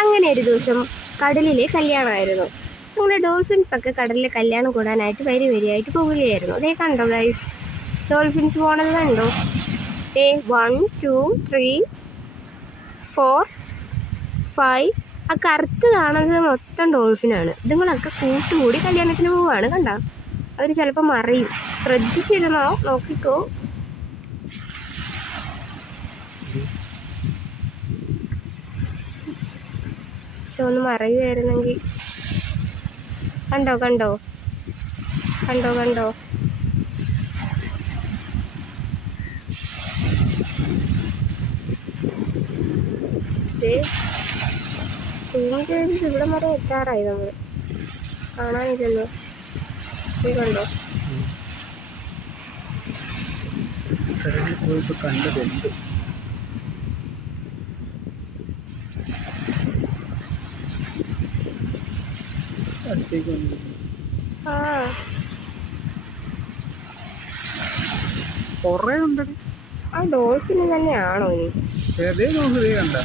അങ്ങനെ ഒരു ദിവസം കടലിലെ കല്യാണമായിരുന്നു. നമ്മുടെ ഡോൾഫിൻസൊക്കെ കടലിൽ കല്യാണം കൂടാനായിട്ട് വരിയായിട്ട് പോവുകയായിരുന്നു. അതേ കണ്ടോ ഗൈസ്, ഡോൾഫിൻസ് പോണത് കണ്ടോ? 1 2 3 4 5. ആ കറുത്ത് കാണുന്നത് മൊത്തം ഡോൾഫിനാണ്. ഇതുങ്ങളൊക്കെ കൂട്ടുകൂടി കല്യാണത്തിന് പോവുകയാണ്. കണ്ടോ? അവർ ചിലപ്പോൾ മറിയും, ശ്രദ്ധിച്ചിരുന്നോ? നോക്കിക്കോ. പക്ഷെ ഒന്ന് മറയുമായിരുന്നെങ്കിൽ. കണ്ടോ കണ്ടോ കണ്ടോ കണ്ടോ സൂം ചെയ്ത് ഇവിടെ വരെ എത്താറായി. നമ്മൾ കാണാനില്ലല്ലോ. കണ്ടോ? കണ്ടതുണ്ട്. ആ ഡോൾഫിന് തന്നെയാണോ ഇനി? കണ്ട